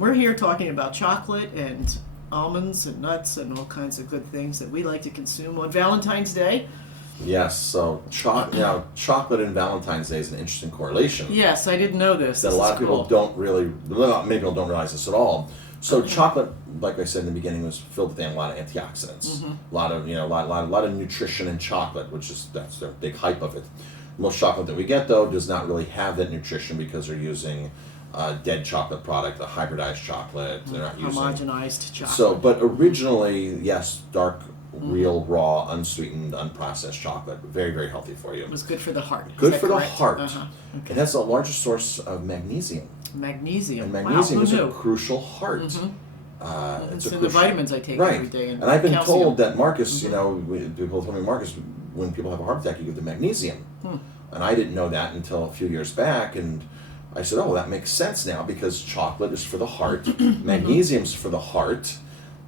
and we're here talking about chocolate and almonds and nuts and all kinds of good things that we like to consume on Valentine's Day. Yes, so chocolate and Valentine's Day is an interesting correlation. Yes, I didn't know this. That a lot of people don't really, many people don't realize this at all. So chocolate, like I said in the beginning, was filled with a lot of antioxidants. A lot of lot of nutrition in chocolate, that's their big hype of it. Most chocolate that we get though does not really have that nutrition because they're using dead chocolate product, the hybridized chocolate. They're not using homogenized chocolate. So, but originally, yes, dark, real, raw, unsweetened, unprocessed chocolate, very, very healthy for you. It was good for the heart. Good Is for that the correct? heart. Okay. It has the largest source of magnesium. Magnesium. And magnesium wow, is who a knew? crucial heart. It's in the vitamins I take every day. And I've been calcium. told that Marcus, people told me, Marcus, when people have a heart attack, you give them magnesium. And I didn't know that until a few years back. And I said, oh, well, that makes sense now because chocolate is for the heart, magnesium's for the heart.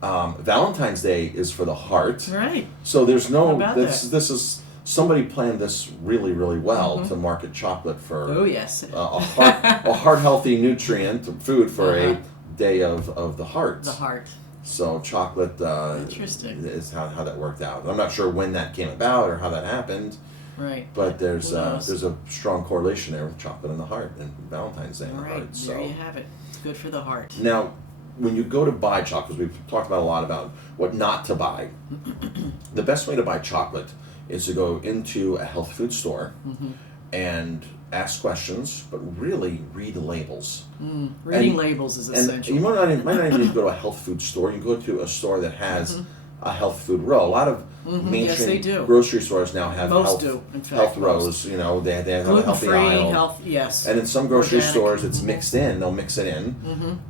Valentine's Day is for the heart. Right. So there's no, this is, somebody planned this really, really well to market chocolate for a heart healthy nutrient food for a day of the heart. The heart. So chocolate Interesting. is how that worked out. I'm not sure when that came about or how that happened. Right. But there's a strong correlation there with chocolate and the heart and Valentine's Day and the heart. So there you have it. It's good for the heart. Now, when you go to buy chocolate, we've talked about a lot about what not to buy. The best way to buy chocolate is to go into a health food store and ask questions, but really read the labels. Reading labels is essential. And you might not even need to go to a health food store. You go to a store that has a health food row. A lot of mainstream grocery stores now have health rows. You know, they have a healthy aisle. Yes. And in some grocery stores, it's mixed in. They'll mix it in.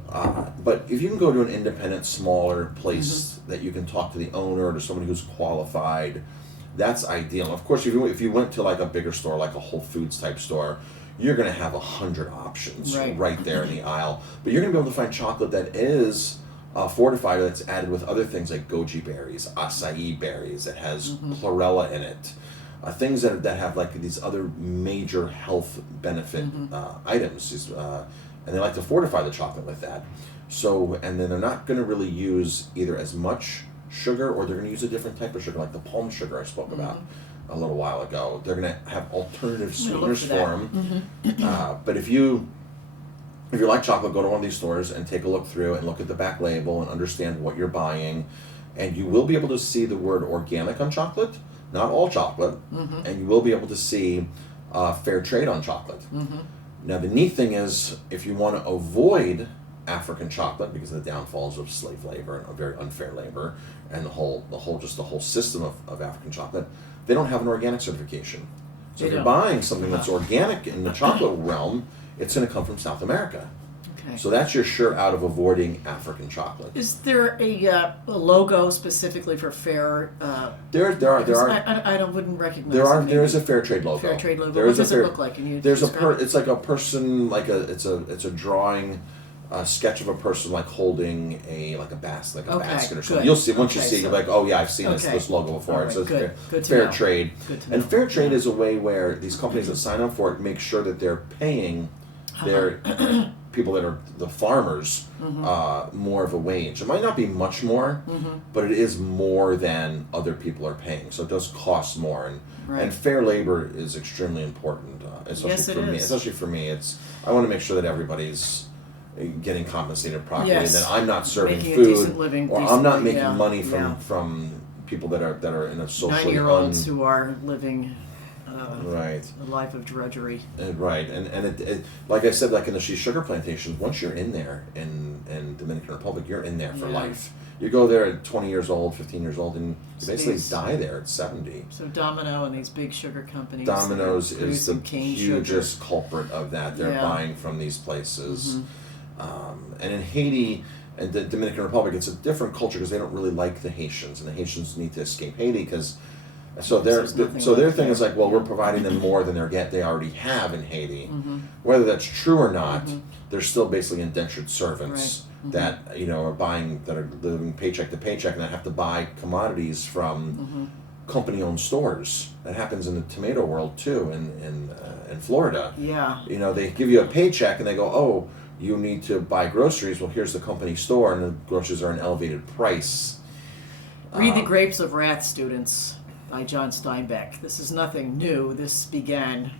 But if you can go to an independent, smaller place that you can talk to the owner or to somebody who's qualified, that's ideal. Of course, if you went to like a bigger store, like a Whole Foods type store, you're going to have 100 options right there in the aisle. But you're going to be able to find chocolate that is fortified, that's added with other things like goji berries, acai berries, that has chlorella in it, things that have like these other major health benefit items, and they like to fortify the chocolate with that. So, and then they're not going to really use either as much sugar, or they're going to use a different type of sugar, like the palm sugar I spoke about a little while ago. They're going to have alternative sweeteners for them. But if you like chocolate, go to one of these stores and take a look through and look at the back label and understand what you're buying. And you will be able to see the word organic on chocolate, not all chocolate, and you will be able to see fair trade on chocolate. Now the neat thing is, if you want to avoid African chocolate because of the downfalls of slave labor and very unfair labor and the whole system of African chocolate, they don't have an organic certification. So if you're buying something that's organic in the chocolate realm, it's going to come from South America. Okay. So that's your shirt out of avoiding African chocolate. Is there a logo specifically for fair? There are. I wouldn't recognize. There is a fair trade logo. Fair trade logo. What does it look like? Can you describe it? It's like a person, it's a drawing. A sketch of a person like holding a basket or something. You'll see once you see it, you're like, oh yeah, I've seen this logo before. Right, it says fair trade. And fair trade is a way where these companies that sign up for it make sure that they're paying their people that are the farmers more of a wage. It might not be much more, but it is more than other people are paying. So it does cost more, and fair labor is extremely important, especially for me. I want to make sure that everybody's getting compensated properly, and that I'm not serving food, or I'm not making money from people that are in a socially 9-year-olds who are living a life of drudgery. Right, and it like I said, like in the sugar plantations, once you're in there in Dominican Republic, you're in there for life. You go there at 20 years old, 15 years old, and you basically die there at 70. So Domino and these big sugar companies. Domino's is the hugest culprit of that. They're buying from these places. And in Haiti and the Dominican Republic, it's a different culture because they don't really like the Haitians, and the Haitians need to escape Haiti because their thing is like, well, we're providing them more than they already have in Haiti. Whether that's true or not, they're still basically indentured servants that are living paycheck to paycheck, and that have to buy commodities from company-owned stores. That happens in the tomato world too, in Florida. Yeah. They give you a paycheck and they go, oh, You need to buy groceries. Well, here's the company store, and the groceries are an elevated price. Read The Grapes of Wrath, students, by John Steinbeck. This is nothing new. This began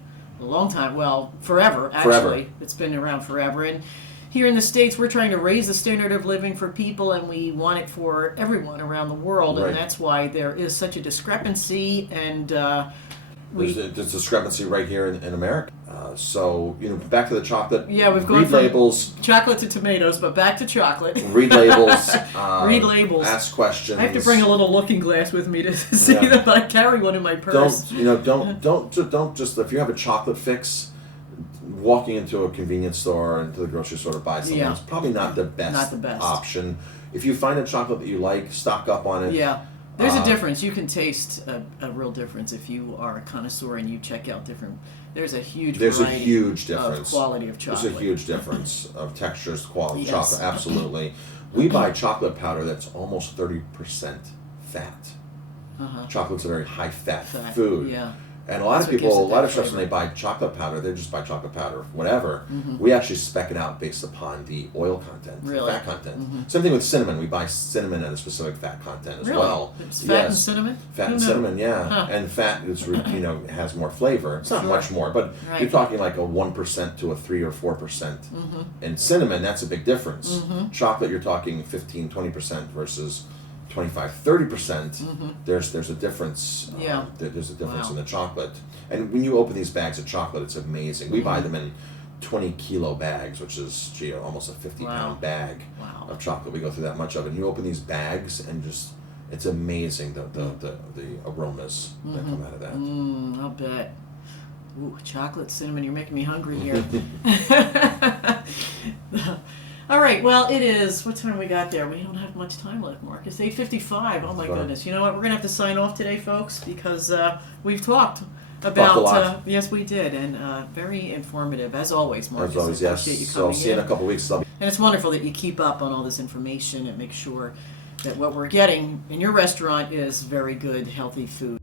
a long time, well, forever, actually. Forever. It's been around forever. And here in the States, we're trying to raise the standard of living for people, and we want it for everyone around the world. Right. And that's why there is such a discrepancy, and There's a discrepancy right here in America. So, back to the chocolate. Yeah, we've gone read from labels. chocolate to tomatoes, but back to chocolate. Read labels. Read labels. Ask questions. I have to bring a little looking glass with me to see that I carry one in my purse. Don't just, if you have a chocolate fix, walking into a convenience store, into the grocery store to buy something, it's probably not the best option. If you find a chocolate that you like, stock up on it. Yeah. There's a difference. You can taste a real difference if you are a connoisseur and you check out different. There's a huge difference of quality of chocolate. There's a huge difference of textures, quality of Yes. chocolate. Absolutely. We buy chocolate powder that's almost 30% fat. Chocolate's a very high fat food. Yeah. And a lot That's of what people, gives a it lot that of chefs, when they flavor. buy chocolate powder, they just buy chocolate powder, whatever. We actually spec it out based upon the oil content, Really? fat content. Same thing with cinnamon. We buy cinnamon at a specific fat content as Really? well. It's fat and cinnamon? Fat Who and knew? cinnamon, yeah. Huh. And fat is, has more flavor. It's not Sure. much more, but Right. you're talking like a 1% to a 3 or 4%. And cinnamon, that's a big difference. Chocolate, you're talking 15, 20% versus 25-30%. There's a difference. Yeah. There's a difference Wow. in the chocolate. And when you open these bags of chocolate, it's amazing. We buy them in 20-kilo bags, which is almost a 50-pound bag Wow. of chocolate. We go through that much of it. And you open these bags, and just it's amazing the aromas that come out of that. I'll bet. Ooh, chocolate, cinnamon, you're making me hungry here. All right, well, it is, what time we got there? We don't have much time left, Mark. It's 8:55. Oh, my goodness. You know what? We're going to have to sign off today, folks, because we've talked about... a lot. Yes, we did, and very informative, as always, Mark. As always, yes. Appreciate you So coming see you in a couple weeks. And it's wonderful that you keep up on all this information and make sure that what we're getting in your restaurant is very good, healthy food.